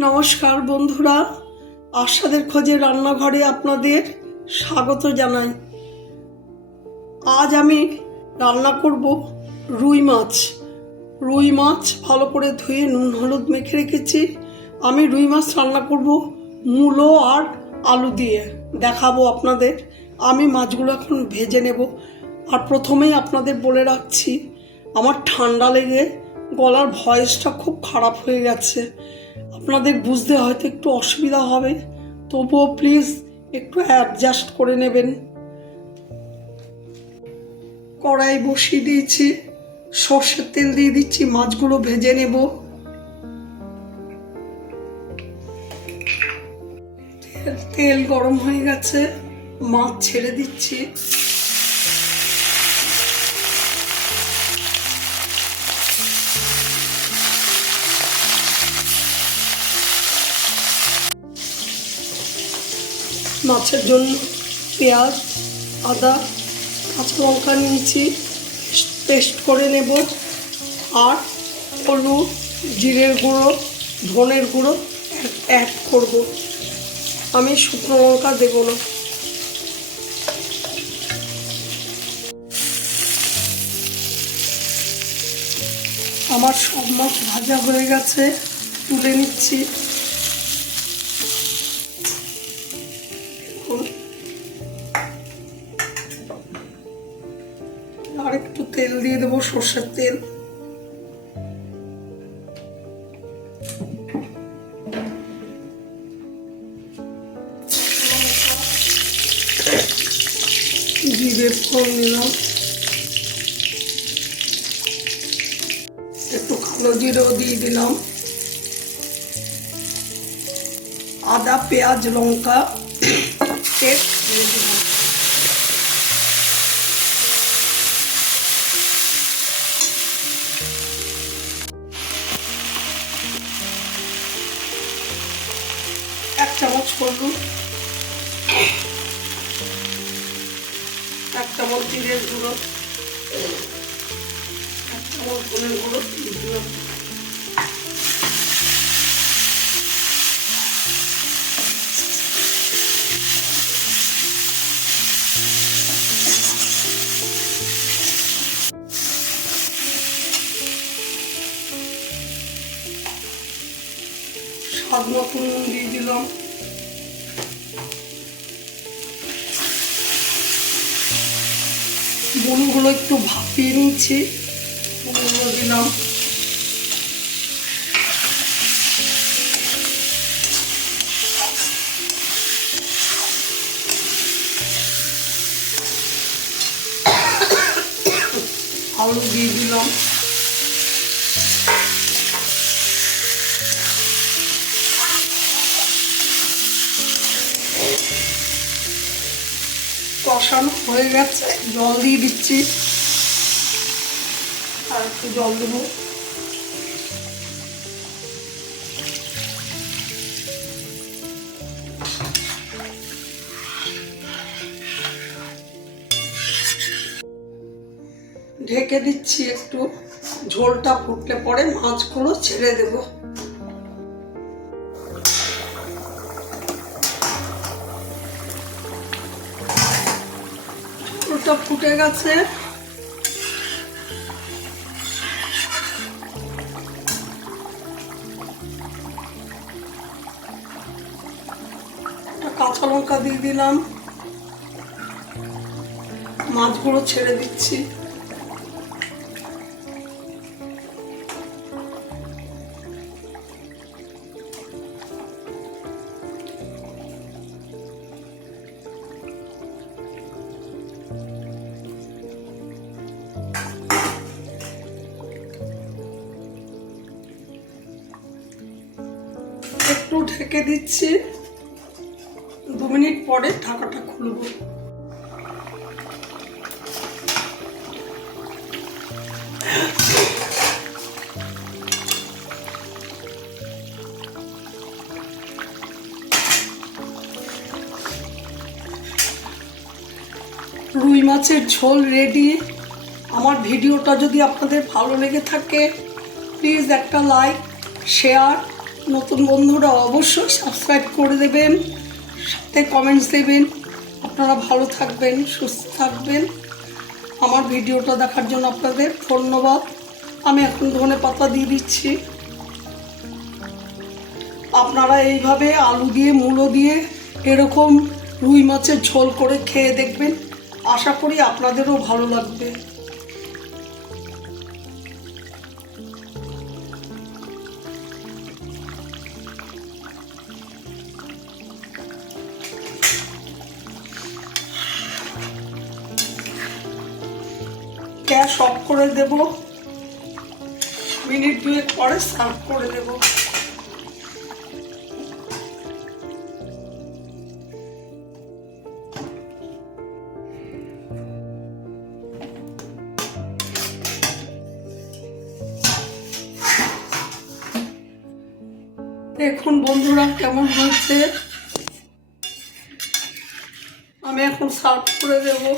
নমস্কার বন্ধুরা। আশাদের খোঁজে রান্নাঘরে আপনাদের স্বাগত জানাই। আজ আমি রান্না করব রুই মাছ। রুই মাছ ভালো করে ধুয়ে নুন, হলুদ মেখে রেখেছি। আমি রুই মাছ রান্না করব মূলো আর আলু দিয়ে। দেখাবো আপনাদের। আমি মাছগুলো এখন ভেজে নেব। আর প্রথমেই আপনাদের বলে রাখছি, আমার ঠান্ডা লেগে গলার ভয়েসটা খুব খারাপ হয়ে গেছে। আপনাদের বুঝতে হয়তো একটু অসুবিধা হবে, তবুও প্লিজ একটু অ্যাডজাস্ট করে নেবেন। কড়াই বসিয়ে দিয়েছি, সর্ষের তেল দিয়ে দিচ্ছি, মাছগুলো ভেজে নেব। তেল- গরম হয়ে গেছে, মাছ ছেড়ে দিচ্ছি। মাছের জন্য পেঁয়াজ, আদা, কাঁচা লঙ্কা নিয়েছি। পেস্ট করে নেব। আর হলুদ, জিরের গুঁড়ো, ধনের গুঁড়ো অ্যাড করব। আমি শুকনো লঙ্কা দেব না। আমার সব মাছ ভাজা হয়ে গেছে। তুলে নিচ্ছি। তেল দিয়ে দেবো সর্ষের তেল। জিরে একটু কালো জিরেও দিয়ে দিলাম। আদা পেঁয়াজ লঙ্কা চামচ হলুদ এক চামচ জিরের গুঁড়ো। এক চামচ ধনের গুঁড়ো দিয়ে স্বাদ মতন নুন দিয়ে দিলাম। বনুগুলো একটু ভাপিয়ে নিচ্ছি। বনুগুলো দিলাম। আলু দিয়ে দিলাম। কষানো হয়ে গেছে। জল দিয়ে দিচ্ছি। আর একটু জল দেবো। ঢেকে দিচ্ছি একটু। ঝোলটা ফুটলে পরে মাছগুলো ছেড়ে দেবো। ঝোলটা ফুটে গেছে। কাঁচা লঙ্কা দিয়ে দিলাম। মাছগুলো ছেড়ে দিচ্ছি। ঢেকে দিচ্ছি। দু মিনিট পরে ঢাকাটা খুলব। রুই মাছের ঝোল রেডি আমার ভিডিওটা যদি আপনাদের ভালো লেগে থাকে প্লিজ একটা লাইক শেয়ার নতুন বন্ধুরা অবশ্যই সাবস্ক্রাইব করে দেবেন, সাথে কমেন্টস দেবেন। আপনারা ভালো থাকবেন, সুস্থ থাকবেন। আমার ভিডিওটা দেখার জন্য আপনাদের ধন্যবাদ। আমি এখন ধনে পাতা দিয়ে দিচ্ছি। আপনারা এইভাবে আলু দিয়ে, মূলো দিয়ে এরকম রুই মাছের ঝোল করে খেয়ে দেখবেন। আশা করি আপনাদেরও ভালো লাগবে। গ্যাস অফ করে দেব? মিনিট দুয়েক পরে সার্ভ করে দেব। দেখুন বন্ধুরা কেমন হয়েছে? আমি এখন সার্ভ করে দেবো।